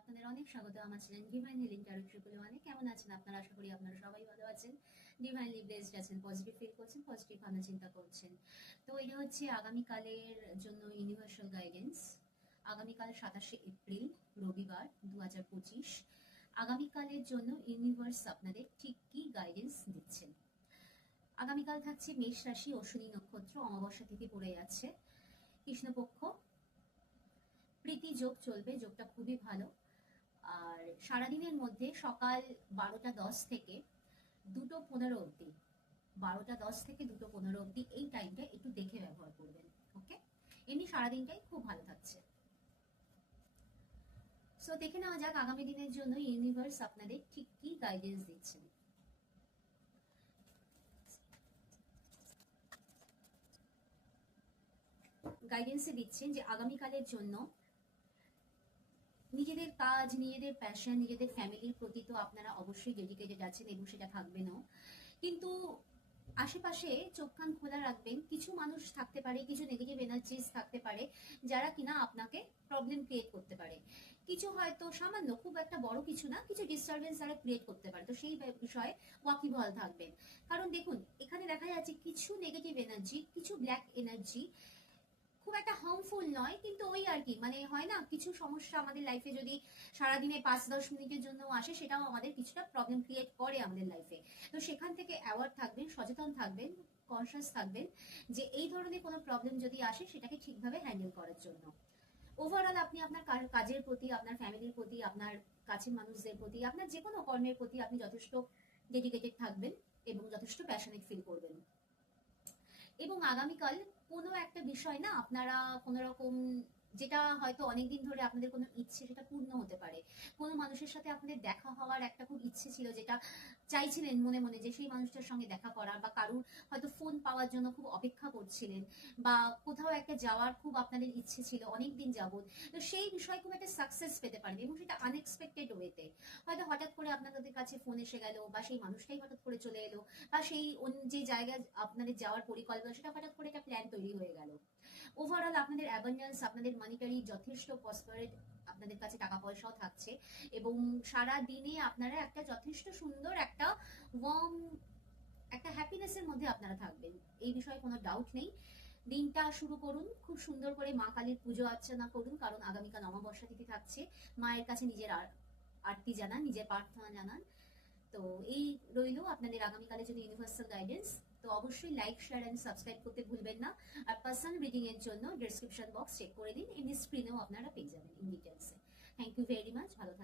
আপনাদের অনেক স্বাগত আমার channel divine healing taro triple ওয়ানে। কেমন আছেন আপনারা? আশা করি আপনারা সবাই ভালো আছেন, ডিভাইনলি ব্লেসড আছেন, পজিটিভ ফিল করছেন, পজিটিভ ভাবনা চিন্তা করছেন। তো এটা হচ্ছে আগামীকালের জন্য ইউনিভার্সাল গাইডেন্স। আগামীকাল 27শে এপ্রিল, রবিবার 2025। আগামীকালের জন্য ইউনিভার্স আপনাদের ঠিক কি গাইডেন্স দিচ্ছেন। আগামীকাল থাকছে মেষ রাশি, অশ্বিনী নক্ষত্র, অমাবস্যা তিথি পড়ে যাচ্ছে, কৃষ্ণপক্ষ, প্রীতি যোগ চলবে, যোগটা খুবই ভালো। আর সারাদিনের মধ্যে সকাল 12টা 10 থেকে 2টো 15 অবধি, 12টা 10 থেকে 2টো 15 অবধি এই টাইমটা একটু দেখে ব্যবহার করবেন। ওকে, এমনি সারাদিনটাই খুব ভালো থাকছে। সো দেখে নেওয়া যাক আগামী দিনের জন্য ইউনিভার্স আপনাদের ঠিক কি গাইডেন্স দিচ্ছেন। গাইডেন্সে দিচ্ছেন যে আগামীকালের জন্য নিজেদের কাজ, নিজেদের প্যাশন, নিজেদের ফ্যামিলির প্রতি তো আপনারা অবশ্যই ডেডিকেটেড আছেন এবং সেটা থাকবেনও, কিন্তু আশেপাশে চোখ কান খোলা রাখবেন। কিছু মানুষ থাকতে পারে, কিছু নেগেটিভ এনার্জিস থাকতে পারে যারা কিনা আপনাকে প্রবলেম ক্রিয়েট করতে পারে। কিছু হয়তো সামান্য, খুব একটা বড় কিছু না, কিছু ডিস্টারবেন্স তারা ক্রিয়েট করতে পারে। তো সেই বিষয়ে ওয়াকিবহাল থাকবেন। কারণ দেখুন, এখানে দেখা যাচ্ছে কিছু নেগেটিভ এনার্জি, কিছু ব্ল্যাক এনার্জি খুব একটা হার্মফুল নয়, কিন্তু ওই আর কি, মানে হয় না, কিছু সমস্যা আমাদের লাইফে যদি সারাদিনে 5-10 মিনিটের জন্য আসে, সেটাও আমাদের কিছুটা প্রবলেম ক্রিয়েট করে আমাদের লাইফে। তো সেখান থেকে অ্যাওয়ার্ড থাকবেন, সচেতন থাকবেন, কনসিয়াস থাকবেন যে এই ধরনের কোনো প্রবলেম যদি আসে সেটাকে ঠিকভাবে হ্যান্ডেল করার জন্য। ওভারঅল আপনি আপনার কাজের প্রতি, আপনার ফ্যামিলির প্রতি, আপনার কাছের মানুষদের প্রতি, আপনার যে কোনো কর্মের প্রতি আপনি যথেষ্ট ডেডিকেটেড থাকবেন এবং যথেষ্ট প্যাশনেট ফিল করবেন। এবং আগামীকাল কোনো একটা বিষয় না, আপনারা কোনো রকম, যেটা হয়তো অনেকদিন ধরে আপনাদের কোনো ইচ্ছে, সেটা পূর্ণ হতে পারে। কোনো মানুষের সাথে আপনাদের দেখা হওয়ার একটা খুব ইচ্ছে ছিল, যেটা চাইছিলেন মনে মনে যে সেই মানুষটার সঙ্গে দেখা করার, বা কারুর হয়তো ফোন পাওয়ার জন্য খুব অপেক্ষা করছিলেন, বা কোথাও একটা যাওয়ার খুব আপনাদের ইচ্ছে ছিল অনেক দিন যাবত। তো সেই বিষয়ে খুব একটা সাকসেস পেতে পারেন, এবং সেটা আনএক্সপেক্টেড ওয়েতে। হয়তো হঠাৎ করে আপনাদের কাছে ফোন এসে গেল, বা সেই মানুষটাই হঠাৎ করে চলে এলো, বা সেই যে জায়গায় আপনাদের যাওয়ার পরিকল্পনা, সেটা হঠাৎ করে একটা প্ল্যান তৈরি হয়ে গেল। ওভারঅল আপনাদের অ্যাবান্ডেন্স, আপনাদের মানিটারি যথেষ্ট প্রসপারেট, আপনাদের কাছে টাকা পয়সাও থাকছে, এবং সারা দিনে আপনারা একটা যথেষ্ট সুন্দর একটা ওয়ার্ম, একটা হ্যাপিনেসের মধ্যে আপনারা থাকবেন, এই বিষয়ে কোনো ডাউট নেই। দিনটা শুরু করুন খুব সুন্দর করে, মা কালীর পুজো অর্চনা করুন, কারণ আগামীকাল অমাবস্যা তিথি থাকছে। মায়ের কাছে নিজের আরতি জানান, নিজের প্রার্থনা জানান। তো এই রইল আপনাদের আগামীকালের জন্য ইউনিভার্সাল গাইডেন্স। তো অবশ্যই লাইক, শেয়ার এন্ড সাবস্ক্রাইব করতে ভুলবেন না। আর পার্সোনাল রিডিং এর জন্য ডেসক্রিপশন বক্স চেক করে দিন, এমনি স্ক্রিনেও আপনারা পেয়ে যাবেন ইন ডিটেলসে। থ্যাংক ইউ ভেরি মাচ, ভালো থাকবেন।